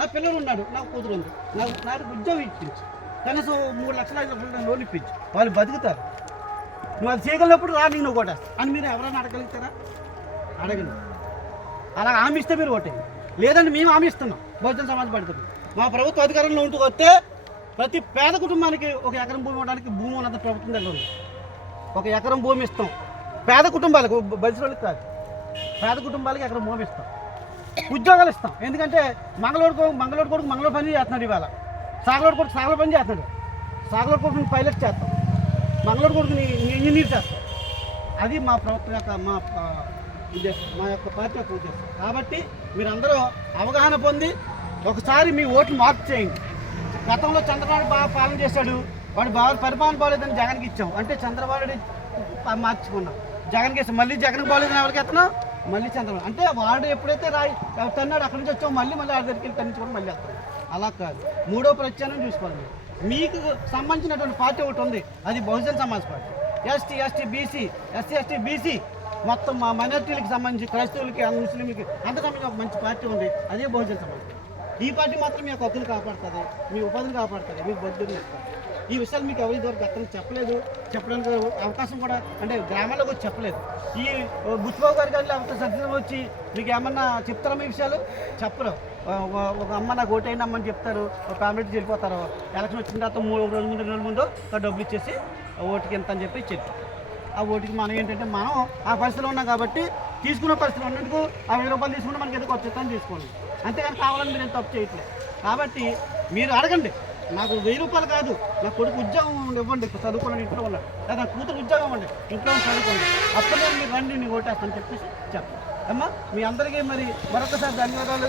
నా పిల్లలు ఉన్నాడు, నాకు కూతురు ఉంది, నాకు ఉద్యోగం ఇప్పించు, కనీసం 3 లక్షల 5 లక్షల లోన్ ఇప్పించు, వాళ్ళు బతుకుతారు. నువ్వు అది చేయగలిగినప్పుడు రా నీకు నువ్వు కొట్టేస్తా అని మీరు ఎవరైనా అడగలుగుతారా? అడగండి. అలా హామీ ఇస్తే మీరు ఓటే, లేదంటే మేము హామీ ఇస్తున్నాం. బహుజన సమాజ్ పడుతుంది మా ప్రభుత్వ అధికారంలో ఉంటూ వస్తే ప్రతి పేద కుటుంబానికి 1 ఎకరం భూమి ఇవ్వడానికి భూమి ఉన్నంత ప్రభుత్వం దగ్గర ఉంది. 1 ఎకరం భూమి ఇస్తాం పేద కుటుంబాలకు, బలిసిరోళ్ళకి కాదు, పేద కుటుంబాలకి ఎకరం భూమి ఇస్తాం. ఉద్యోగాలు ఇస్తాం, ఎందుకంటే మంగళూరు కొడుకు మంగళూరు పని చేస్తున్నాడు, ఇవాళ సాగలోడు కొడుకు సాగలో పని చేస్తున్నాడు, సాగలోడు కొడుకుని పైలట్ చేస్తాం, మంగళూరు కొడుకుని ఇంజనీర్ చేస్తాం. అది మా ప్రభుత్వం యొక్క మా ఉద్దేశం, మా యొక్క పార్టీ యొక్క ఉద్దేశం. కాబట్టి మీరందరూ అవగాహన పొంది ఒకసారి మీ ఓట్లు మార్పు చేయండి. గతంలో చంద్రబాబు బాగా పాలన చేశాడు, వాడు బాగా పరిపాలన బాగోలేదని జగన్కి ఇచ్చాం, అంటే చంద్రబాబుని మార్చుకున్నాం. జగన్కి ఇస్తాం, మళ్ళీ జగన్కి బాగోలేదని ఎవరికి ఎత్తున్నాం, మళ్ళీ చంద్రబాబు. అంటే వాడు ఎప్పుడైతే తన్నాడు అక్కడి నుంచి వచ్చాం, మళ్ళీ ఆ దగ్గరికి వెళ్ళి తన్నించుకోవడం మళ్ళీ వస్తాం. అలా కాదు, 3వ ప్రత్యామ్నాయం చూసుకోవాలి. మీకు సంబంధించినటువంటి పార్టీ ఒకటి ఉంది, అది Bahujan Samaj party. SC ST BC మొత్తం మా మైనార్టీలకు సంబంధించి క్రైస్తవులకి ముస్లింలకి అంత సంబంధించి ఒక మంచి పార్టీ ఉంది, అదే బహుజన సమాజ్. ఈ పార్టీ మాత్రం మీ యొక్క హక్కులు కాపాడుతుంది, మీ ఉపాధిని కాపాడుతుంది, మీకు బతుకుని ఇస్తుంది. ఈ విషయాలు మీకు ఎవరి ద్వారా గతంలో చెప్పలేదు, చెప్పడానికి అవకాశం కూడా, అంటే గ్రామాల్లోకి వచ్చి చెప్పలేదు. ఈ బుచ్చిబాబు గారి కానీ లేకపోతే సత్యం వచ్చి మీకు ఏమన్నా చెప్తారా? మీ విషయాలు చెప్పరు. ఒక అమ్మ నాకు ఓటైన అమ్మని చెప్తారు, ఒక కామెంట్ వెళ్ళిపోతారు. ఎలక్షన్ వచ్చిన తర్వాత 3 రోజుల ముందు డబ్బులు ఇచ్చేసి ఓటుకి ఎంత అని చెప్పి చెప్పారు. ఆ ఓటుకి మనం ఏంటంటే మనం ఆ పరిస్థితిలో ఉన్నాం కాబట్టి తీసుకున్న పరిస్థితులు ఉన్నందుకు ఆ 1000 రూపాయలు తీసుకుంటే మనకి ఎందుకు వచ్చేస్తాను తీసుకోండి, అంతేగాని కావాలని మీరు ఏం తప్పు చేయట్లేదు. కాబట్టి మీరు అడగండి, నాకు 1000 రూపాయలు కాదు, నా కొడుకు ఉద్యోగం ఇవ్వండి, చదువుకోండి, ఇంట్లో ఉన్నాడు, లేదా నా కూతురు ఉద్యోగం ఇవ్వండి, ఇంట్లో చదువుకోండి, అప్పుడే మీరు రండి, నీకు ఓటేస్తాను చెప్పేసి చెప్పండి. అమ్మా మీ అందరికీ మరి మరొకసారి ధన్యవాదాలు.